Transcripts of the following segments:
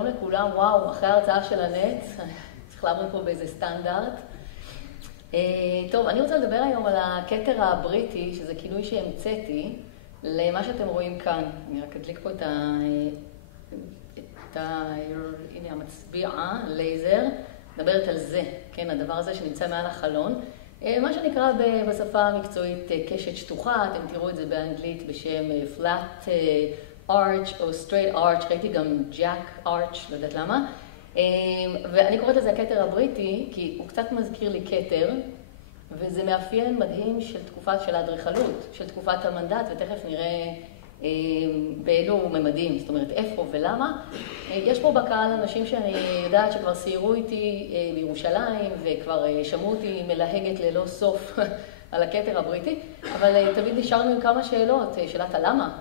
שלום לכולם, וואו, אחרי ההרצאה של הנט, צריך לעמוד פה באיזה סטנדרט. טוב, אני רוצה לדבר היום על הכתר הבריטי, שזה כינוי שהמצאתי, למה שאתם רואים כאן. אני רק אדליק פה הנה המצביעה, לייזר, מדברת על זה, כן, הדבר הזה שנמצא מעל החלון. מה שנקרא בשפה המקצועית קשת שטוחה, אתם תראו את זה באנגלית בשם flat arch או straight arch, ראיתי גם jack arch, לא יודעת למה. ואני קוראת לזה הכתר הבריטי, כי הוא קצת מזכיר לי כתר, וזה מאפיין מדהים של תקופת של האדריכלות, של תקופת המנדט, ותכף נראה באילו ממדים, זאת אומרת איפה ולמה. יש פה בקהל אנשים שאני יודעת שכבר סיירו איתי בירושלים, וכבר שמעו אותי מלהגת ללא סוף על הכתר הבריטי, אבל תמיד נשארנו עם כמה שאלות, שאלת הלמה?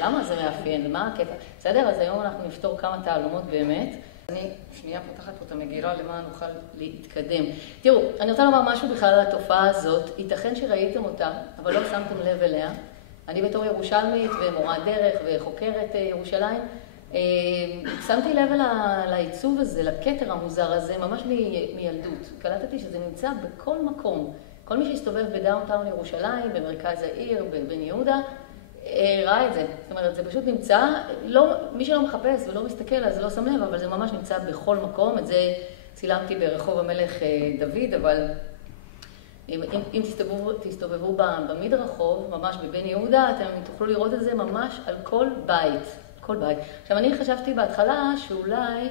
למה זה מאפיין? מה הקטע? בסדר? אז היום אנחנו נפתור כמה תעלומות באמת. אני שנייה פותחת פה את המגירה למען נוכל להתקדם. תראו, אני רוצה לומר משהו בכלל על התופעה הזאת. ייתכן שראיתם אותה, אבל לא שמתם לב אליה. אני בתור ירושלמית ומורה דרך וחוקרת ירושלים, שמתי לב לעיצוב הזה, לכתר המוזר הזה, ממש מילדות. קלטתי שזה נמצא בכל מקום. כל מי שהסתובב בדאונטאון ירושלים, במרכז העיר, בבן יהודה, ראה את זה. זאת אומרת, זה פשוט נמצא, מי שלא מחפש ולא מסתכל אז לא שם לב, אבל זה ממש נמצא בכל מקום. את זה צילמתי ברחוב המלך דוד, אבל אם תסתובבו במדרחוב, ממש בבן יהודה, אתם תוכלו לראות את זה ממש על כל בית. כל בית. עכשיו, אני חשבתי בהתחלה שאולי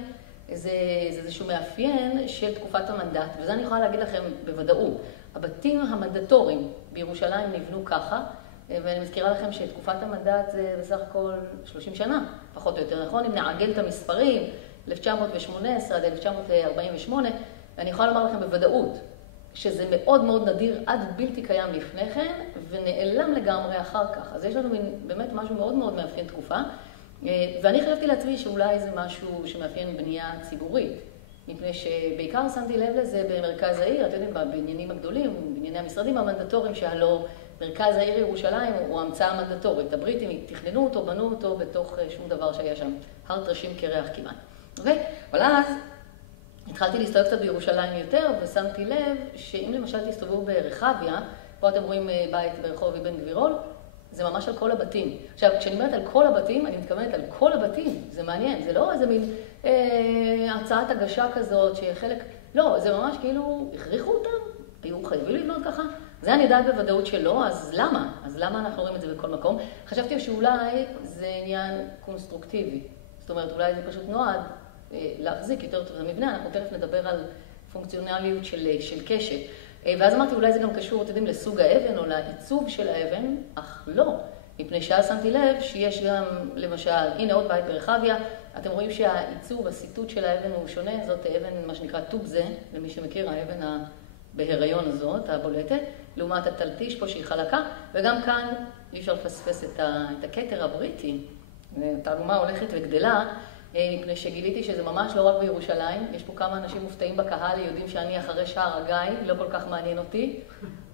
זה איזשהו מאפיין של תקופת המנדט, וזה אני יכולה להגיד לכם בוודאות. הבתים המנדטוריים בירושלים נבנו ככה, ואני מזכירה לכם שתקופת המנדט זה בסך הכל 30 שנה, פחות או יותר, נכון? אם נעגל את המספרים, 1918 עד 1948, ואני יכולה לומר לכם בוודאות שזה מאוד מאוד נדיר עד בלתי קיים לפני כן, ונעלם לגמרי אחר כך. אז יש לנו באמת משהו מאוד מאוד מאפיין תקופה, ואני חשבתי לעצמי שאולי זה משהו שמאפיין בנייה ציבורית, מפני שבעיקר שמתי לב לזה במרכז העיר, אתם יודעים, בבניינים הגדולים, בנייני המשרדים המנדטוריים שהלא מרכז העיר ירושלים הוא המצאה המנדטורית. הבריטים תכננו אותו, בנו אותו בתוך שום דבר שהיה שם, הר טרשים קרח כמעט. אוקיי? אבל אז התחלתי להסתובב קצת בירושלים יותר, ושמתי לב שאם למשל תסתובבו ברחביה, פה אתם רואים בית ברחוב אבן גבירול, זה ממש על כל הבתים. עכשיו, כשאני אומרת על כל הבתים, אני מתכוונת על כל הבתים. זה מעניין, זה לא איזה מין הצעת הגשה כזאת שחלק... לא, זה ממש כאילו הכריחו אותם, היו חייבים לבנות ככה. זה אני יודעת בוודאות שלא, אז למה? אז למה אנחנו רואים את זה בכל מקום? חשבתי שאולי זה עניין קונסטרוקטיבי. זאת אומרת, אולי זה פשוט נועד להחזיק יותר טוב את המבנה. אנחנו תכף נדבר על פונקציונליות של קשת. ואז אמרתי, אולי זה גם קשור, אתם יודעים, לסוג האבן או לעיצוב של האבן, אך לא. מפני שאז שמתי לב שיש גם, למשל, הנה עוד בית ברחביה, אתם רואים שהעיצוב, הסיטוט של האבן הוא שונה, זאת אבן, מה שנקרא טובזה, למי שמכיר, האבן בהיריון הזאת, הבולטת, לעומת התלתיש פה שהיא חלקה, וגם כאן אי אפשר לפספס את הכתר הבריטי. התעלומה הולכת וגדלה, מפני שגיליתי שזה ממש לא רק בירושלים, יש פה כמה אנשים מופתעים בקהל, יודעים שאני אחרי שער הגיא, לא כל כך מעניין אותי,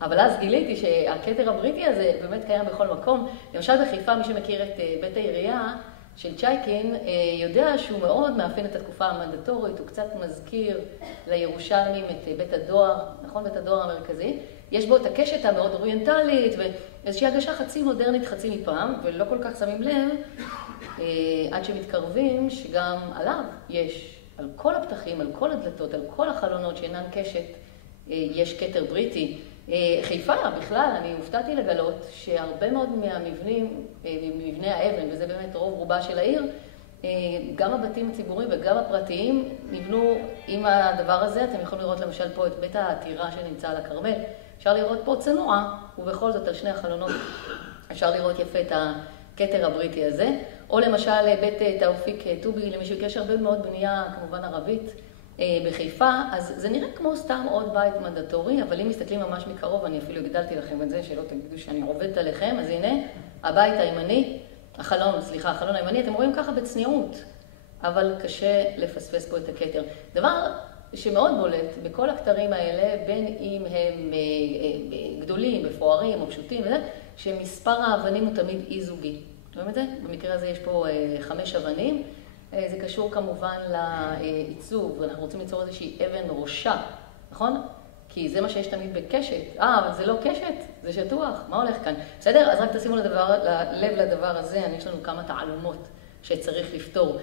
אבל אז גיליתי שהכתר הבריטי הזה באמת קיים בכל מקום. למשל בחיפה, מי שמכיר את בית העירייה של צ'ייקין, יודע שהוא מאוד מאפיין את התקופה המנדטורית, הוא קצת מזכיר לירושלמים את בית הדואר, נכון? בית הדואר המרכזי. יש בו את הקשת המאוד אוריינטלית, ואיזושהי הגשה חצי מודרנית, חצי מפעם, ולא כל כך שמים לב, עד שמתקרבים, שגם עליו יש, על כל הפתחים, על כל הדלתות, על כל החלונות שאינן קשת, יש כתר בריטי. חיפה בכלל, אני הופתעתי לגלות שהרבה מאוד מהמבנים, מבני האבן, וזה באמת רוב רובה של העיר, גם הבתים הציבוריים וגם הפרטיים נבנו עם הדבר הזה. אתם יכולים לראות למשל פה את בית העתירה שנמצא על הכרמל. אפשר לראות פה צנוע, ובכל זאת על שני החלונות אפשר לראות יפה את הכתר הבריטי הזה. או למשל בית תאופיק טובי, למי שיש הרבה מאוד בנייה כמובן ערבית בחיפה, אז זה נראה כמו סתם עוד בית מנדטורי, אבל אם מסתכלים ממש מקרוב, אני אפילו הגדלתי לכם את זה, שלא תגידו שאני עובדת עליכם, אז הנה, הבית הימני, החלון הימני, אתם רואים ככה בצניעות, אבל קשה לפספס פה את הכתר. דבר שמאוד בולט בכל הכתרים האלה, בין אם הם גדולים, מפוארים או פשוטים, שמספר האבנים הוא תמיד אי זוגי. רואים את זה? במקרה הזה יש פה 5 אבנים, זה קשור כמובן לעיצוב, אנחנו רוצים ליצור איזושהי אבן ראשה, נכון? כי זה מה שיש תמיד בקשת. אבל זה לא קשת, זה שטוח, מה הולך כאן? בסדר? אז רק תשימו לב לדבר הזה, יש לנו כמה תעלומות שצריך לפתור.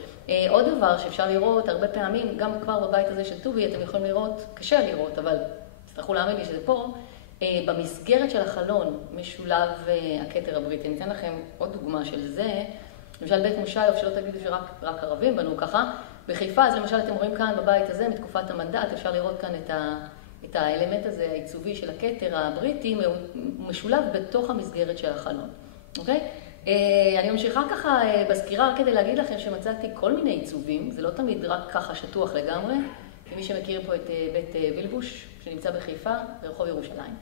עוד דבר שאפשר לראות הרבה פעמים, גם כבר בבית הזה של טובי, אתם יכולים לראות, קשה לראות, אבל תצטרכו להאמין לי שזה פה, במסגרת של החלון משולב הכתר הבריטי. אני אתן לכם עוד דוגמה של זה. למשל בית מושיוף, שלא תגידו שרק ערבים בנו ככה. בחיפה, אז למשל אתם רואים כאן בבית הזה, מתקופת המנדט, אפשר לראות כאן את האלמנט הזה, העיצובי של הכתר הבריטי, הוא משולב בתוך המסגרת של החלון. אוקיי? אני ממשיכה ככה בסקירה כדי להגיד לכם שמצאתי כל מיני עיצובים, זה לא תמיד רק ככה שטוח לגמרי, כי מי שמכיר פה את בית וילבוש, שנמצא בחיפה, ברחוב ירושלים.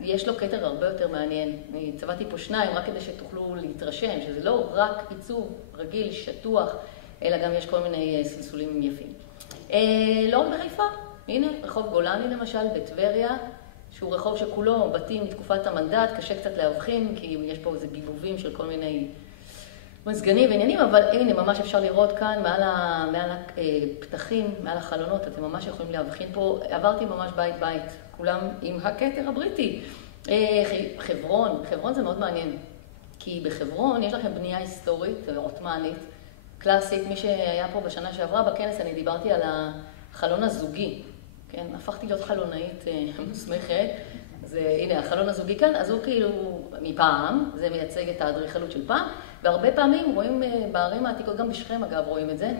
יש לו כתר הרבה יותר מעניין. אני צבעתי פה שניים רק כדי שתוכלו להתרשם, שזה לא רק עיצוב רגיל, שטוח, אלא גם יש כל מיני סלסולים יפים. לא רק בחיפה, הנה, רחוב גולני למשל, בטבריה, שהוא רחוב שכולו בתים מתקופת המנדט, קשה קצת להבחין, כי יש פה איזה גיבובים של כל מיני מזגנים ועניינים, אבל הנה, ממש אפשר לראות כאן מעל הפתחים, מעל החלונות, אתם ממש יכולים להבחין פה, עברתי ממש בית, כולם עם הכתר הבריטי. חברון זה מאוד מעניין, כי בחברון יש לכם בנייה היסטורית, עות'מאנית, קלאסית, מי שהיה פה בשנה שעברה בכנס, אני דיברתי על החלון הזוגי, כן? הפכתי להיות חלונאית מוסמכת, אז הנה, החלון הזוגי כאן, אז הוא כאילו מפעם, זה מייצג את האדריכלות של פעם, והרבה פעמים רואים בערים העתיקות, גם בשכם אגב רואים את זה,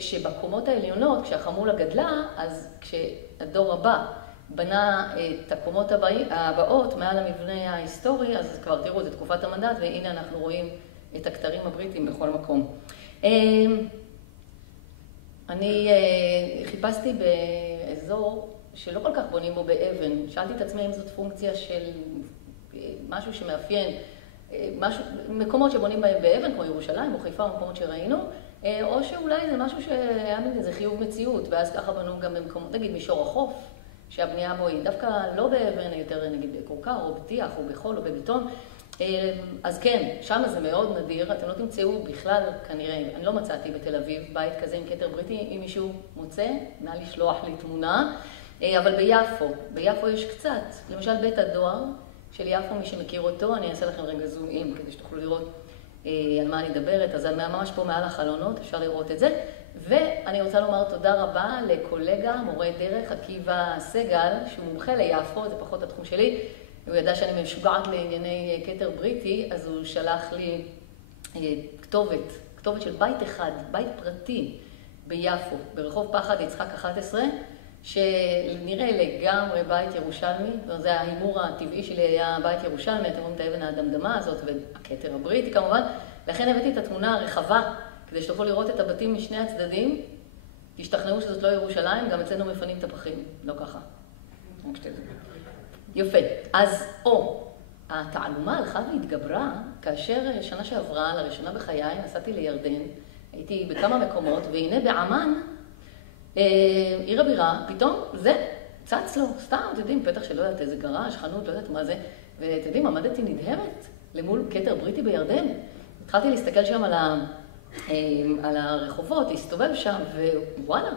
שבקומות העליונות, כשהחמולה גדלה, אז כשהדור הבא בנה את הקומות הבאות מעל המבנה ההיסטורי, אז כבר תראו, זה תקופת המנדט, והנה אנחנו רואים את הכתרים הבריטיים בכל מקום. אני חיפשתי באזור שלא כל כך בונים בו באבן. שאלתי את עצמי אם זאת פונקציה של משהו שמאפיין, מקומות שבונים בהם באבן, כמו ירושלים או חיפה, או מקומות שראינו, או שאולי זה משהו שהיה מין איזה חיוב מציאות, ואז ככה בנו גם במקומות, נגיד מישור החוף, שהבנייה בו היא דווקא לא באבן, יותר נגיד בקורקר או בטיח או בחול או בבטון. אז כן, שם זה מאוד נדיר, אתם לא תמצאו בכלל, כנראה, אני לא מצאתי בתל אביב בית כזה עם כתר בריטי, אם מישהו מוצא, נא לשלוח לי תמונה, אבל ביפו יש קצת, למשל בית הדואר של יפו, מי שמכיר אותו, אני אעשה לכם רגע זום אין, כדי שתוכלו לראות על מה אני מדברת, אז ממש פה מעל החלונות, אפשר לראות את זה, ואני רוצה לומר תודה רבה לקולגה, מורה דרך, עקיבא סגל, שהוא מומחה ליפו, זה פחות התחום שלי, הוא ידע שאני משוגעת לענייני כתר בריטי, אז הוא שלח לי כתובת של בית אחד, בית פרטי ביפו, ברחוב פחד יצחק 11, שנראה לגמרי בית ירושלמי, זה ההימור הטבעי שלי היה בית ירושלמי, אתם רואים את האבן הדמדמה הזאת והכתר הבריטי כמובן, לכן הבאתי את התמונה הרחבה, כדי שתוכלו לראות את הבתים משני הצדדים, תשתכנעו שזאת לא ירושלים, גם אצלנו מפנים תפחים, לא ככה. יפה. אז התעלומה הלכה והתגברה, כאשר שנה שעברה, לראשונה בחיי, נסעתי לירדן, הייתי בכמה מקומות, והנה בעמן, עיר הבירה, פתאום זה צץ לו, סתם, אתם יודעים, פתח שלא יודעת איזה גראז', חנות, לא יודעת מה זה, ואתם יודעים, עמדתי נדהמת למול כתר בריטי בירדן. התחלתי להסתכל שם על הרחובות, להסתובב שם, ווואלה,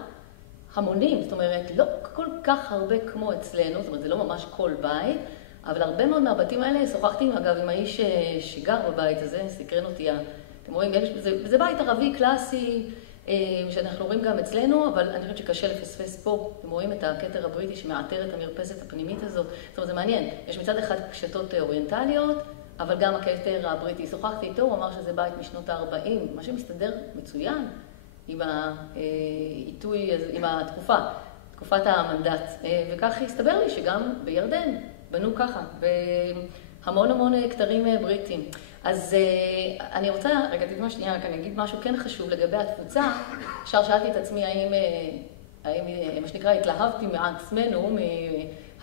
המונים, זאת אומרת, לא כל כך הרבה כמו אצלנו, זאת אומרת, זה לא ממש כל בית, אבל הרבה מאוד מהבתים האלה, שוחחתי אגב עם האיש שגר בבית הזה, סקרן אותי, אתם רואים, זה בית ערבי קלאסי, שאנחנו רואים גם אצלנו, אבל אני חושבת שקשה לפספס פה, אתם רואים את הכתר הבריטי שמעטר את המרפסת הפנימית הזאת, זאת אומרת, זה מעניין, יש מצד אחד קשתות אוריינטליות, אבל גם הכתר הבריטי, שוחחתי איתו, הוא אמר שזה בית משנות ה-40, מה שמסתדר מצוין עם העיתוי, עם תקופת המנדט, וכך הסתבר לי שגם בירדן בנו ככה, והמון כתרים בריטיים. אז אני רוצה, רגע תתמה שנייה, רק אני אגיד משהו כן חשוב לגבי התפוצה, שאלתי את עצמי האם מה שנקרא התלהבתי מעצמנו,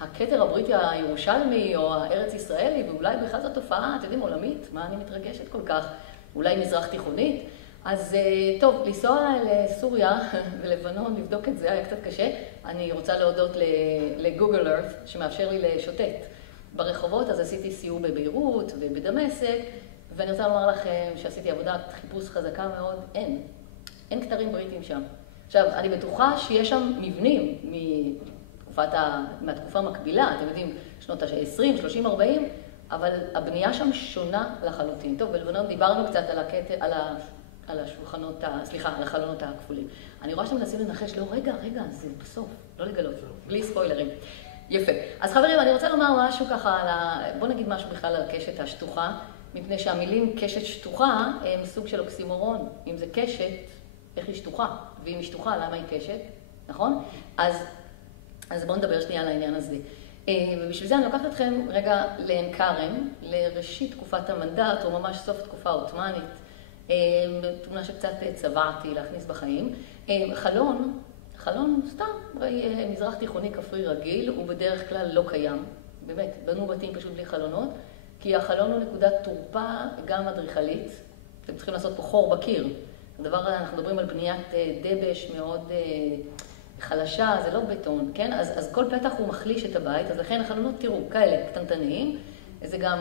מהכתר הבריטי הירושלמי או הארץ ישראלי, ואולי בכלל זו תופעה, אתם יודעים, עולמית, מה אני מתרגשת כל כך, אולי מזרח תיכונית. אז טוב, לנסוע לסוריה ולבנון, לבדוק את זה היה קצת קשה. אני רוצה להודות לגוגל ארת, שמאפשר לי לשוטט ברחובות, אז עשיתי סיור בביירות ובדמשק, ואני רוצה לומר לכם שעשיתי עבודת חיפוש חזקה מאוד, אין כתרים בריטיים שם. עכשיו, אני בטוחה שיש שם מבנים מהתקופה המקבילה, אתם יודעים, שנות ה-20, 30, 40, אבל הבנייה שם שונה לחלוטין. טוב, בלבנון דיברנו קצת על השולחנות, סליחה, על החלונות הכפולים. אני רואה שאתם מנסים לנחש, לא, רגע, זה בסוף, לא לגלות, בלי ספוילרים. יפה. אז חברים, אני רוצה לומר משהו ככה, בוא נגיד משהו בכלל על הקשת השטוחה, מפני שהמילים קשת שטוחה הם סוג של אוקסימורון. אם זה קשת, איך היא שטוחה? ואם היא שטוחה, למה היא קשת? נכון? אז בואו נדבר שנייה על העניין הזה. ובשביל זה אני לוקחת אתכם רגע לעין כרם, לראשית תקופת המנדט, או ממש סוף תקופה עות'מאנית, תמונה שקצת צבעתי להכניס בחיים. חלון סתם, מזרח תיכוני כפרי רגיל, הוא בדרך כלל לא קיים. באמת, בנו בתים פשוט בלי חלונות, כי החלון הוא נקודת תורפה גם אדריכלית. אתם צריכים לעשות פה חור בקיר. אנחנו מדברים על בניית דבש מאוד חלשה, זה לא בטון, כן? אז כל פתח הוא מחליש את הבית, אז לכן החלונות, תראו, כאלה קטנטניים, זה גם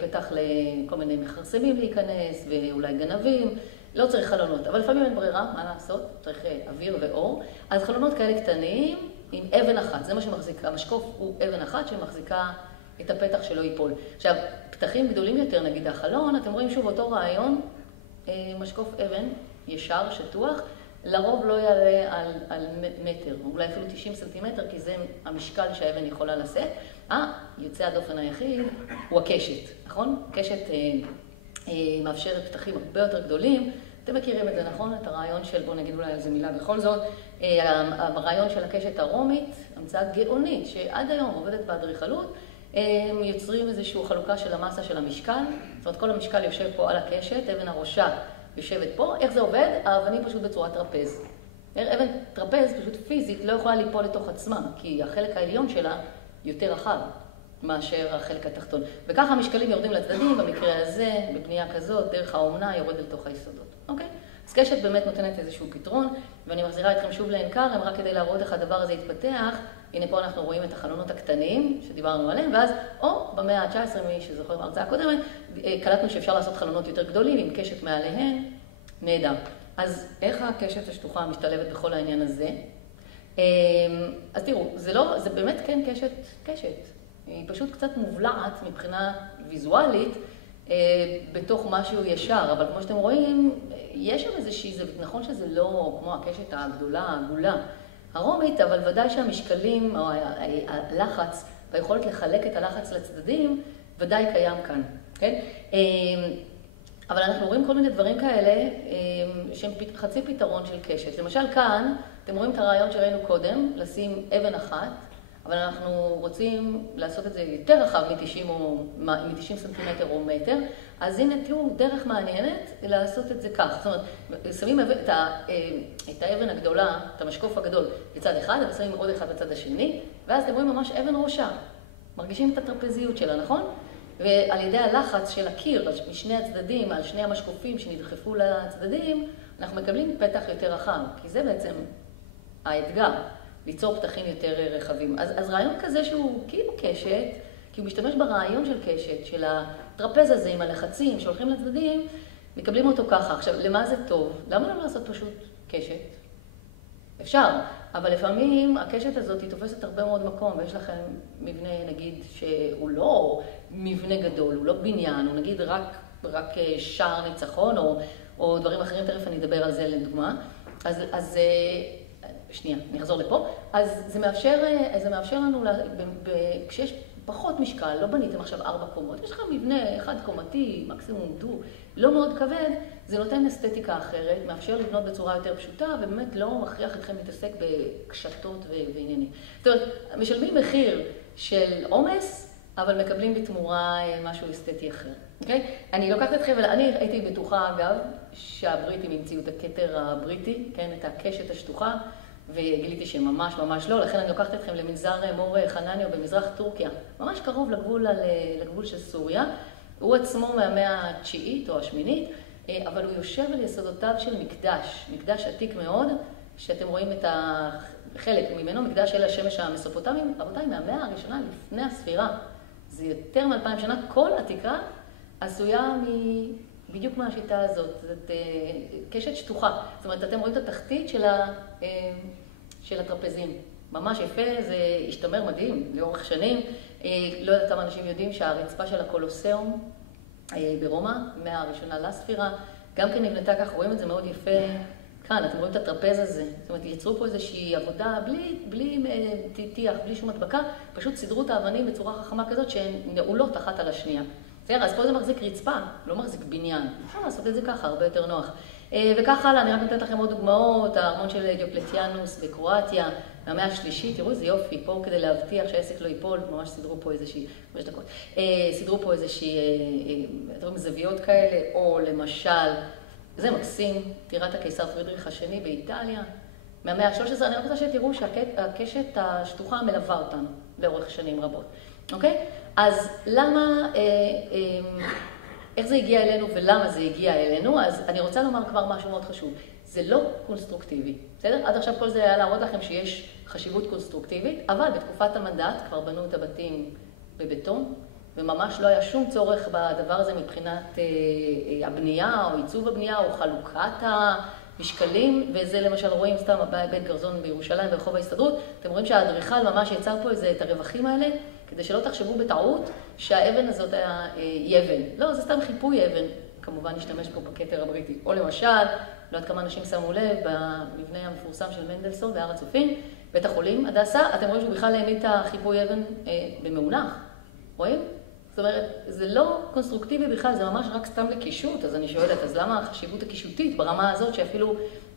פתח לכל מיני מכרסמים להיכנס, ואולי גנבים, לא צריך חלונות, אבל לפעמים אין ברירה, מה לעשות? צריך אוויר ואור. אז חלונות כאלה קטנים עם אבן אחת, זה מה שמחזיקה, המשקוף הוא אבן אחת שמחזיקה את הפתח שלא ייפול. עכשיו, פתחים גדולים יותר, נגיד החלון, אתם רואים שוב אותו רעיון, משקוף אבן, ישר, שטוח, לרוב לא יעלה על מטר, אולי אפילו 90 סנטימטר, כי זה המשקל שהאבן יכולה לשאת. יוצא הדופן היחיד הוא הקשת, נכון? קשת מאפשרת פתחים הרבה יותר גדולים. אתם מכירים את זה, נכון? את הרעיון של, בואו נגיד אולי איזו מילה בכל זאת, הרעיון של הקשת הרומית, המצאה גאונית, שעד היום עובדת באדריכלות, יוצרים איזושהי חלוקה של המסה של המשקל, זאת אומרת, כל המשקל יושב פה על הקשת, אבן הראשה יושבת פה. איך זה עובד? האבנים פשוט בצורת טרפז. אבן טרפז פשוט פיזית לא יכולה ליפול לתוך עצמה, כי החלק העליון שלה יותר רחב מאשר החלק התחתון. וככה המשקלים יורדים לצדדים, במקרה הזה, בבנייה כזאת, דרך האומנה יורד לתוך היסודות. אוקיי? אז קשת באמת נותנת איזשהו פתרון, ואני מחזירה אתכם שוב לעין כרם, רק כדי להראות איך הדבר הזה יתפתח. הנה פה אנחנו רואים את החלונות הקטנים שדיברנו עליהם, ואז, או במאה ה-19, מי שזוכר בהרצאה הקודמת, קלטנו שאפשר לעשות חלונות יותר גדולים עם קשת מעליהן, נהדר. אז איך הקשת השטוחה משתלבת בכל העניין הזה? אז תראו, זה באמת כן קשת. היא פשוט קצת מובלעת מבחינה ויזואלית בתוך משהו ישר, אבל כמו שאתם רואים, יש שם איזושהי זווית, נכון שזה לא כמו הקשת הגדולה, העגולה, הרומית, אבל ודאי שהמשקלים או הלחץ והיכולת לחלק את הלחץ לצדדים ודאי קיים כאן, כן? אבל אנחנו רואים כל מיני דברים כאלה שהם חצי פתרון של קשת. למשל כאן, אתם רואים את הרעיון שראינו קודם, לשים אבן אחת, אבל אנחנו רוצים לעשות את זה יותר רחב מ-90 סנטימטר או מטר, אז הנה תראו דרך מעניינת לעשות את זה כך. זאת אומרת, שמים את האבן הגדולה, את המשקוף הגדול בצד אחד, אבל שמים עוד אחד בצד השני, ואז אתם רואים ממש אבן ראשה. מרגישים את הטרפזיות שלה, נכון? ועל ידי הלחץ של הקיר משני הצדדים, על שני המשקופים שנדחפו לצדדים, אנחנו מקבלים פתח יותר רחב, כי זה בעצם האתגר, ליצור פתחים יותר רחבים. אז רעיון כזה שהוא כאילו קשת, כי הוא משתמש ברעיון של קשת, של הטרפז הזה עם הלחצים שהולכים לצדדים, מקבלים אותו ככה. עכשיו, למה זה טוב? למה לא לעשות פשוט קשת? אפשר, אבל לפעמים הקשת הזאת היא תופסת הרבה מאוד מקום, ויש לכם מבנה, נגיד, שהוא לא מבנה גדול, הוא לא בניין, הוא נגיד רק שער ניצחון, או דברים אחרים, תכף אני אדבר על זה לדוגמה. אז שנייה, נחזור לפה. אז זה מאפשר לנו, כשיש פחות משקל, לא בניתם עכשיו 4 קומות, יש לכם מבנה 1 קומתי, מקסימום דו, לא מאוד כבד, זה נותן אסתטיקה אחרת, מאפשר לבנות בצורה יותר פשוטה, ובאמת לא מכריח אתכם להתעסק בקשתות ועניינים. זאת אומרת, משלמים מחיר של עומס, אבל מקבלים בתמורה משהו אסתטי אחר. אוקיי? אני לוקחת אתכם, אני הייתי בטוחה, אגב, שהבריטים המציאו את הכתר הבריטי, כן, את הקשת השטוחה, וגיליתי שממש ממש לא, לכן אני לוקחת אתכם למנזר מור חנניו במזרח טורקיה, ממש קרוב לגבול של סוריה. הוא עצמו מהמאה התשיעית או השמינית, אבל הוא יושב על יסודותיו של מקדש עתיק מאוד, שאתם רואים את החלק ממנו, מקדש אל השמש המסופוטמיים, רבותיי, מהמאה הראשונה לפני הספירה. זה יותר מ-2000 שנה, כל התקרה עשויה בדיוק מהשיטה הזאת, זאת קשת שטוחה. זאת אומרת, אתם רואים את התחתית של הטרפזים. ממש יפה, זה השתמר מדהים לאורך שנים. לא יודעת כמה אנשים יודעים שהרצפה של הקולוסיאום ברומא, מאה הראשונה לספירה, גם כן נבנתה כך, רואים את זה מאוד יפה. כאן, אתם רואים את הטרפז הזה. זאת אומרת, יצרו פה איזושהי עבודה בלי טיח, בלי שום הדבקה, פשוט סידרו את האבנים בצורה חכמה כזאת שהן נעולות אחת על השנייה. אז פה זה מחזיק רצפה, לא מחזיק בניין. אפשר לעשות את זה ככה, הרבה יותר נוח. וכך הלאה, אני רק נותנת לכם עוד דוגמאות, הארמון של דיוקלטיאנוס בקרואטיה, מהמאה השלישית, תראו איזה יופי, פה כדי להבטיח שהעסק לא ייפול, ממש סידרו פה איזושהי, 5 דקות, סידרו פה איזושהי, זוויות כאלה, או למשל, זה מקסים, טירת הקיסר פרידריך השני באיטליה, מהמאה ה-13, אני רוצה שתראו שהקשת השטוחה מלווה אותנו לאורך שנים רבות, אוקיי? אז למה, איך זה הגיע אלינו ולמה זה הגיע אלינו? אז אני רוצה לומר כבר משהו מאוד חשוב. זה לא קונסטרוקטיבי, בסדר? עד עכשיו כל זה היה להראות לכם שיש חשיבות קונסטרוקטיבית, אבל בתקופת המנדט כבר בנו את הבתים בבטון, וממש לא היה שום צורך בדבר הזה מבחינת הבנייה או עיצוב הבנייה או חלוקת המשקלים, וזה למשל רואים סתם בית גרזון בירושלים ברחוב ההסתדרות, אתם רואים שהאדריכל ממש יצר פה את הרווחים האלה, כדי שלא תחשבו בטעות שהאבן הזאת היה יבן. לא, זה סתם חיפוי אבן. כמובן נשתמש פה בכתר הבריטי. או למשל, לא יודעת כמה אנשים שמו לב, במבנה המפורסם של מנדלסון בהר הצופים, בית החולים, הדסה, אתם רואים שהוא בכלל העמיד את החיפוי אבן במאונח. רואים? זאת אומרת, זה לא קונסטרוקטיבי בכלל, זה ממש רק סתם לקישוט. אז אני שואלת, אז למה החשיבות הקישוטית ברמה הזאת שאפילו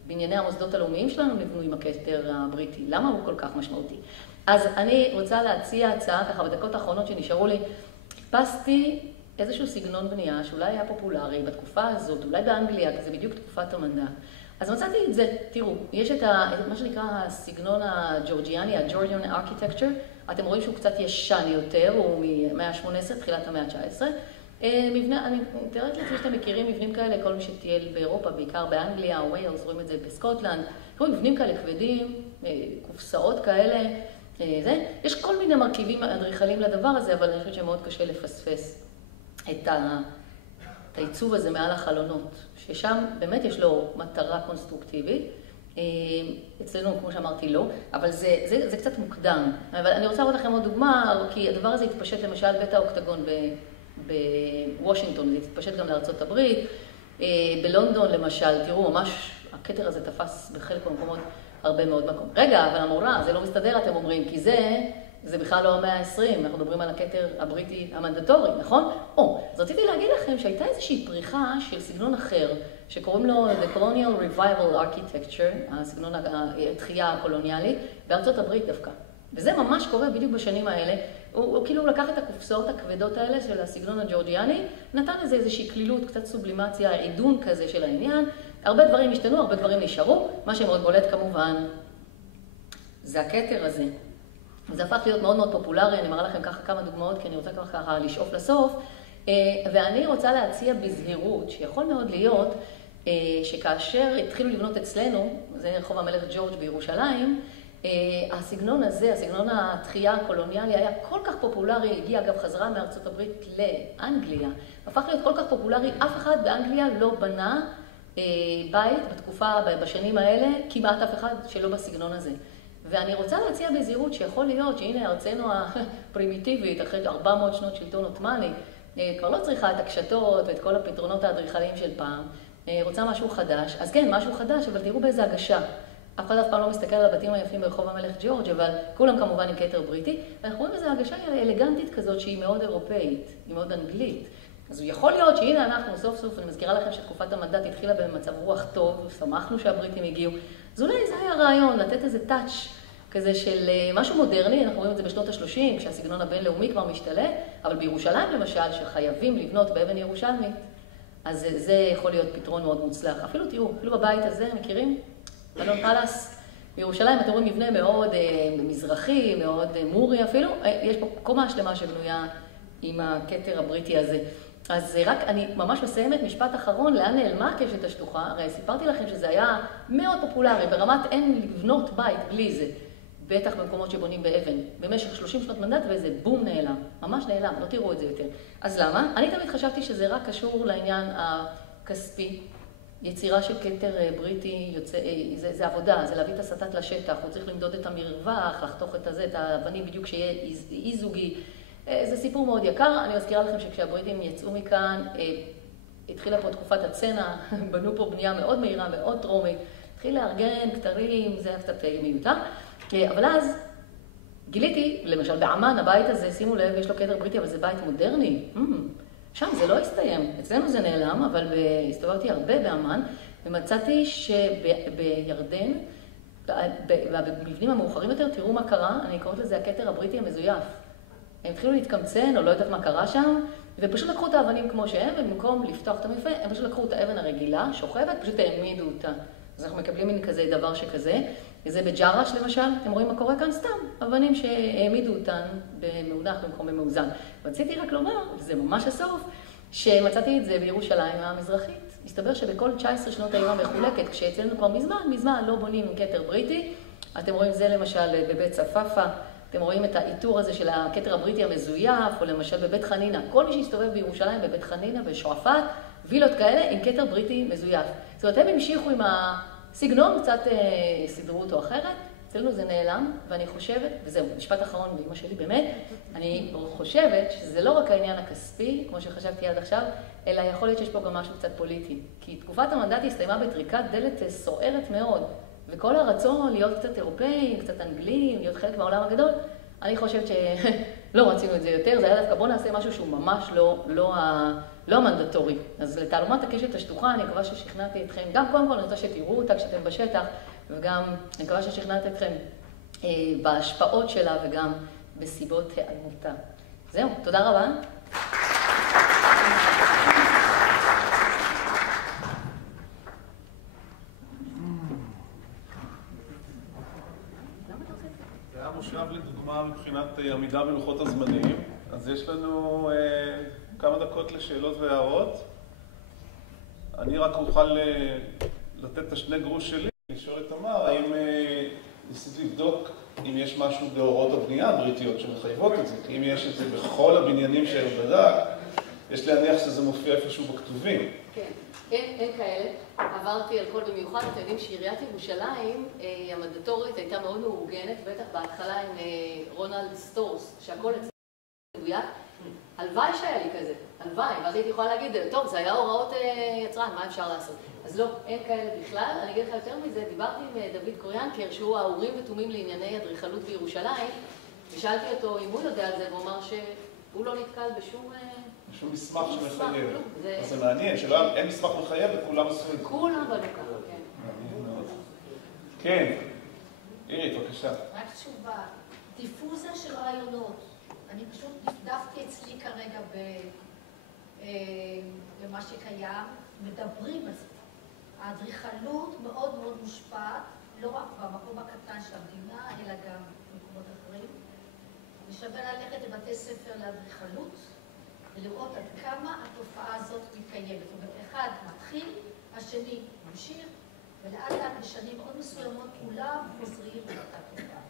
בענייני המוסדות הלאומיים שלנו נבנו עם הכתר הבריטי? למה הוא כל כך משמעותי? אז אני רוצה להציע הצעה ככה בדקות האחרונות שנשארו לי. חיפשתי איזשהו סגנון בנייה שאולי היה פופולרי בתקופה הזאת, אולי באנגליה, כי זה בדיוק תקופת המנדט. אז מצאתי את זה, תראו, יש את מה שנקרא הסגנון הג'ורג'יאני, הג'ורג'יאן ארכיטקצ'ר, אתם רואים שהוא קצת ישן יותר, הוא מ-המאה ה-18, תחילת המאה ה-19. מבנה, אני מתארת לעצמי שאתם מכירים מבנים כאלה, כל מי שטייל באירופה, בעיקר באנגליה או ווילס, רואים את זה בסקוטלנד, רואים מבנים כאלה כבדים, קופסאות כאלה, יש כל מיני מרכיבים אדריכליים לדבר הזה, אבל אני חושבת שמאוד קשה לפספס את העיצוב הזה מעל החלונות, ששם באמת יש לו מטרה קונסטרוקטיבית. אצלנו, כמו שאמרתי, לא, אבל זה קצת מוקדם. אבל אני רוצה לראות לכם עוד דוגמה, כי הדבר הזה התפשט למשל בית האוקטגון בוושינגטון, זה התפשט גם לארצות הברית, בלונדון למשל, תראו, ממש הכתר הזה תפס בחלק מהמקומות הרבה מאוד מקום. רגע, אבל המורה, זה לא מסתדר, אתם אומרים, כי זה בכלל לא המאה ה-20, אנחנו מדברים על הכתר הבריטי המנדטורי, נכון? אז רציתי להגיד לכם שהייתה איזושהי פריחה של סגנון אחר, שקוראים לו The Colonial Revival Architecture, הסגנון התחייה הקולוניאלית, בארצות הברית דווקא. וזה ממש קורה בדיוק בשנים האלה. הוא כאילו לקח את הקופסאות הכבדות האלה של הסגנון הג'ורג'יאני, נתן לזה איזושהי כלילות, קצת סובלימציה, עידון כזה של העניין. הרבה דברים השתנו, הרבה דברים נשארו. מה שמאוד בולט כמובן, זה הכתר הזה. זה הפך להיות מאוד מאוד פופולרי, אני מראה לכם ככה כמה דוגמאות, כי אני רוצה ככה לשאוף לסוף. ואני רוצה להציע בזהירות, שיכול מאוד להיות שכאשר התחילו לבנות אצלנו, זה רחוב המלך ג'ורג' בירושלים, הסגנון הזה, הסגנון התחייה הקולוניאלי, היה כל כך פופולרי, הגיע אגב חזרה מארצות הברית לאנגליה, הפך להיות כל כך פופולרי, אף אחד באנגליה לא בנה בית בתקופה, בשנים האלה, כמעט אף אחד שלא בסגנון הזה. ואני רוצה להציע בזהירות שיכול להיות שהנה ארצנו הפרימיטיבית, אחרי 400 שנות שלטון עות'מאני, כבר לא צריכה את הקשתות ואת כל הפתרונות האדריכליים של פעם, רוצה משהו חדש. אז כן, משהו חדש, אבל תראו באיזה הגשה. אף אחד אף פעם לא מסתכל על הבתים היפים ברחוב המלך ג'ורג', אבל כולם כמובן עם כתר בריטי, ואנחנו רואים איזו הגשה אלגנטית כזאת שהיא מאוד אירופאית, היא מאוד אנגלית. אז יכול להיות שהנה אנחנו סוף סוף, אני מזכירה לכם שתקופת המנדט התחילה במצב רוח טוב, שמחנו שהבריטים הגיעו, אז אולי זה היה רעיון, לתת איזה טאץ' כזה של משהו מודרני, אנחנו רואים את זה בשנות ה-30, כשהסגנון הבינלאומי כבר משתלט, אבל בירושלים למשל, שחייבים לבנות באבן ירושלמית, אז זה יכול להיות פתרון מאוד מוצלח. אפילו תראו, אפילו בבית הזה, מכירים? אלון פלס, בירושלים אתם רואים מבנה מאוד מזרחי, מאוד מורי אפילו, יש פה קומה שלמה שבנויה עם הכתר הבריטי הזה. אז רק אני ממש מסיימת משפט אחרון, לאן נעלמה הקשת השטוחה? הרי סיפרתי לכם שזה היה מאוד פופולרי, ברמת אין לבנות בית בלי זה. בטח במקומות שבונים באבן, במשך 30 שנות מנדט ואיזה בום נעלם, ממש נעלם, לא תראו את זה יותר. אז למה? אני תמיד חשבתי שזה רק קשור לעניין הכספי, יצירה של כתר בריטי, זה עבודה, זה להביא את הסטת לשטח, הוא צריך למדוד את המרווח, לחתוך את הזה, את האבנים בדיוק שיהיה אי זוגי. זה סיפור מאוד יקר, אני מזכירה לכם שכשהבריטים יצאו מכאן, התחילה פה תקופת הצנע, בנו פה בנייה מאוד מהירה, מאוד טרומית, התחיל לארגן כתרים, זה היה קצת מיותר, אבל אז גיליתי, למשל בעמן, הבית הזה, שימו לב, יש לו כתר בריטי, אבל זה בית מודרני, שם זה לא הסתיים, אצלנו זה נעלם, אבל הסתובבתי הרבה בעמן, ומצאתי שבירדן, במבנים המאוחרים יותר, תראו מה קרה, אני קוראת לזה הכתר הבריטי המזויף. הם התחילו להתקמצן, או לא יודעת מה קרה שם, ופשוט לקחו את האבנים כמו שהם, ובמקום לפתוח את המפה, הם פשוט לקחו את האבן הרגילה, שוכבת, פשוט העמידו אותה. אז אנחנו מקבלים מין כזה דבר שכזה, וזה בג'רש למשל, אתם רואים מה קורה כאן? סתם, אבנים שהעמידו אותן במאונח במקום במאוזן. רציתי רק לומר, וזה ממש הסוף, שמצאתי את זה בירושלים המזרחית. מסתבר שבכל 19 שנות העיר המחולקת, כשאצלנו כבר מזמן לא בונים עם כתר בריטי, אתם רואים זה למשל בבית צפאפא, אתם רואים את האיתור הזה של הכתר הבריטי המזויף, או למשל בבית חנינה. כל מי שהסתובב בירושלים, בבית חנינה, בשועפאט, וילות כאלה עם כתר בריטי מזויף. זאת אומרת, הם המשיכו עם הסגנון, קצת סידרו אותו אחרת. אצלנו זה נעלם, ואני חושבת, וזהו, משפט אחרון באמא שלי, באמת, אני חושבת שזה לא רק העניין הכספי, כמו שחשבתי עד עכשיו, אלא יכול להיות שיש פה גם משהו קצת פוליטי. כי תקופת המנדט הסתיימה בטריקת דלת סוערת מאוד, וכל הרצון להיות קצת אירופאים, קצת אנגלים, להיות חלק מהעולם הגדול, אני חושבת שלא רצינו את זה יותר, זה היה דווקא בוא נעשה משהו שהוא ממש לא המנדטורי. אז לתעלומת הקשת השטוחה, אני מקווה ששכנעתי אתכם, גם קודם כל אני רוצה שתראו אותה כשאתם בשטח, וגם אני מקווה ששכנעתי אתכם בהשפעות שלה וגם בסיבות היעלמותה. זהו, תודה רבה. זה היה מושב לדוגמה מבחינת עמידה בלוחות הזמנים, אז יש לנו כמה דקות לשאלות והערות. אני רק אוכל לתת את השני גרוש שלי, לשאול את תמר, האם ניסית לבדוק אם יש משהו בהוראות הבנייה הבריטיות שמחייבות את זה, כי אם יש את זה בכל הבניינים של בדק, יש להניח שזה מופיע איפשהו בכתובים. כן, אין כאלה. עברתי על כל במיוחד, אתם יודעים שעיריית ירושלים, המנדטורית הייתה מאוד מאורגנת, בטח בהתחלה עם רונלד סטורס, שהכל אצלנו מדויק. הלוואי שהיה לי כזה, הלוואי, ואז הייתי יכולה להגיד, טוב, זה היה הוראות יצרן, מה אפשר לעשות? אז לא, אין כאלה בכלל. אני אגיד לך יותר מזה, דיברתי עם דוד קוריאנקר, שהוא האורים ותומים לענייני אדריכלות בירושלים, ושאלתי אותו אם הוא יודע על זה, והוא אמר שהוא לא נתקל בשום מסמך שמחייב. אז זה מעניין, שאין מסמך מחייב וכולם עשו את זה. כולם בנו ככה, כן. מעניין מאוד. כן, אירית, בבקשה. רק תשובה, דיפוזיה של רעיונות. אני פשוט דפדפתי אצלי כרגע במה שקיים, מדברים על זה. האדריכלות מאוד מאוד מושפעת, לא רק במקום הקטן של המדינה, אלא גם במקומות אחרים. ושווה ללכת לבתי ספר לאדריכלות, ולראות עד כמה התופעה הזאת מתקיימת. זאת אומרת, אחד מתחיל, השני ממשיך, ולאט לאט בשנים מאוד מסוימות כולם חוזרים לאותה תופעה.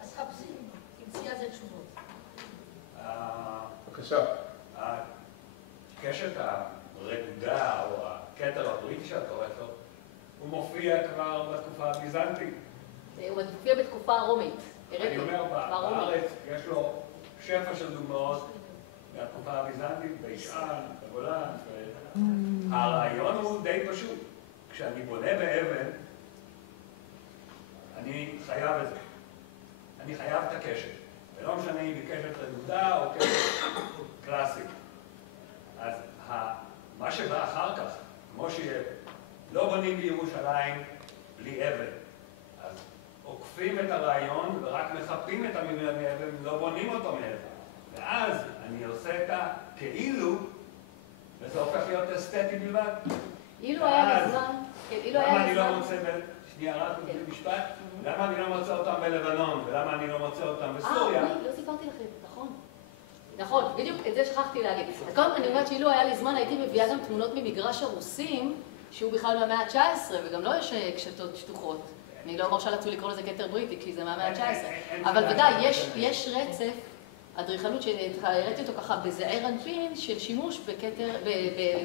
אז חפשים, תמצאי על זה תשובות. בבקשה. הקשת הרדודה או הכתר הבריטי שאת קוראת לו, הוא מופיע כבר בתקופה הביזנטית. הוא מופיע בתקופה הרומית. אני אומר, בארץ יש לו שפע של דוגמאות מהתקופה הביזנטית, בישען, בגולן. הרעיון הוא די פשוט. כשאני בונה באבן, אני חייב את זה. אני חייב את הקשת. ולא משנה אם היא קשת רדודה או קשת קלאסית. אז מה שבא אחר כך, כמו שלא בונים בירושלים בלי אבן, אז עוקפים את הרעיון ורק מחפים את המבנה מאבן, לא בונים אותו מאבן. ואז אני עושה את הכאילו, וזה הופך להיות אסתטי בלבד. אילו היה בזמן, למה אני לא מוצא, שנייה רק במשפט, למה אני לא מוצא אותם בלבנון, ולמה אני לא מוצא אותם בסוריה? לא סיפרתי לכם, נכון. נכון, בדיוק את זה שכחתי להגיד. אז קודם אני אומרת שאילו היה לי זמן, הייתי מביאה גם תמונות ממגרש הרוסים, שהוא בכלל במאה ה-19, וגם לא יש קשתות שטוחות. אני לא מרשה לעצמי לקרוא לזה כתר בריטי, כי זה מהמאה ה-19. אבל ודאי, יש רצף, אדריכלות שהראיתי אותו ככה בזעיר אנפין של שימוש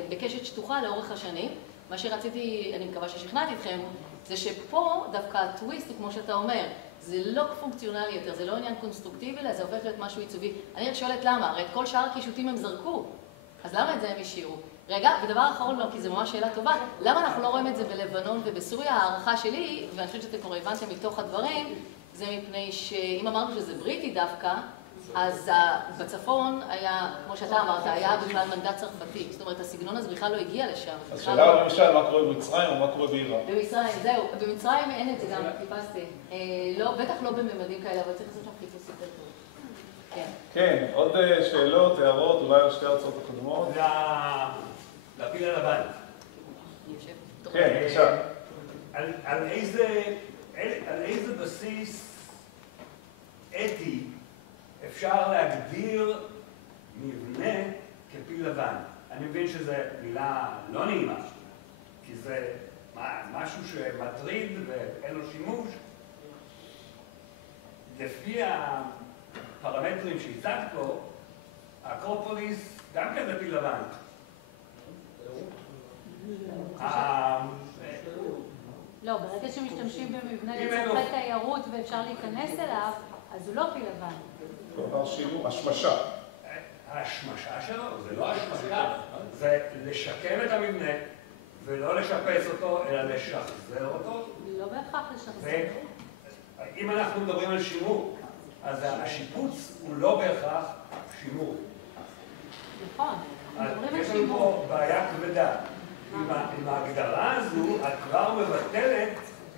בקשת שטוחה לאורך השנים. מה שרציתי, אני מקווה ששכנעתי אתכם, זה שפה דווקא הטוויסט, כמו שאתה אומר, זה לא פונקציונלי יותר, זה לא עניין קונסטרוקטיבי, אלא זה הופך להיות משהו עיצובי. אני רק שואלת למה, הרי את כל שאר הקישוטים הם זרקו, אז למה את זה הם השאירו? רגע, ודבר אחרון, לא, כי זו ממש שאלה טובה, למה אנחנו לא רואים את זה בלבנון ובסוריה? הערכה שלי, ואני חושבת שאתם כבר הבנתם מתוך הדברים, זה מפני שאם אמרנו שזה בריטי דווקא, אז בצפון היה, כמו שאתה אמרת, היה בכלל מנדט צרפתי. זאת אומרת, הסגנון הזה בכלל לא הגיע לשם. אז שאלה למשל, מה קורה במצרים או מה קורה בעיראק? במצרים, זהו. במצרים אין את זה גם, חיפשתי. בטח לא בממדים כאלה, אבל צריך לעשות שם חיפוש יותר טוב. כן. כן, עוד שאלות, הערות, אולי על שתי הרצאות הקודמות? לפיל הלבן. כן, בבקשה. על איזה בסיס אתי אפשר להגדיר מבנה כפיל לבן? אני מבין שזו מילה לא נעימה, כי זה משהו שמטריד ואין לו שימוש. לפי הפרמטרים שהצגת פה, האקרופוליס גם כן זה פיל לבן. לא, ברגע שמשתמשים במבנה לצורכי תיירות ואפשר להיכנס אליו, אז הוא לא פיל לבן. כלומר שילוב, השמשה. ההשמשה שלו, זה לא השמשה, זה לשקם את המבנה ולא לשפץ אותו, אלא לשחזר אותו. לא בהכרח לשחזר. אם אנחנו מדברים על שימור, אז השיפוץ הוא לא בהכרח שימור. נכון, מדברים על יש לנו שימור. פה בעיה כבדה. עם ההגדרה הזו, את כבר מבטלת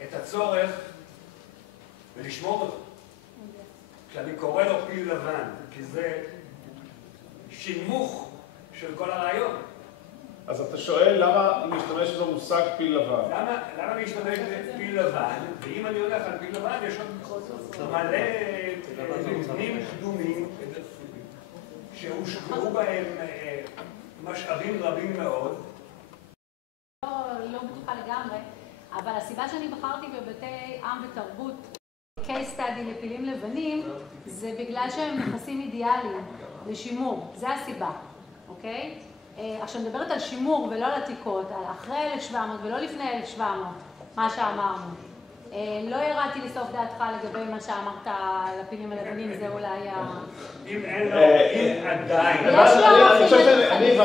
את הצורך ולשמור אותו. כשאני קורא לו פיל לבן, כי זה שימוך של כל הרעיון. אז אתה שואל למה היא משתמשת במושג פיל לבן? למה להשתמש בפיל לבן? ואם אני הולך על פיל לבן, יש עוד מלא מבנים קדומים שהושקעו בהם משאבים רבים מאוד. לא בטוחה לגמרי, אבל הסיבה שאני בחרתי בבתי עם ותרבות case study לפילים לבנים, זה בגלל שהם נכסים אידיאליים לשימור, זה הסיבה, אוקיי? עכשיו מדברת על שימור ולא על עתיקות, על אחרי 1700 ולא לפני 1700, מה שאמרנו. לא ירדתי לסוף דעתך לגבי מה שאמרת על הפילים הלבנים, זה אולי אם אין לו, אם עדיין. יש לו אופי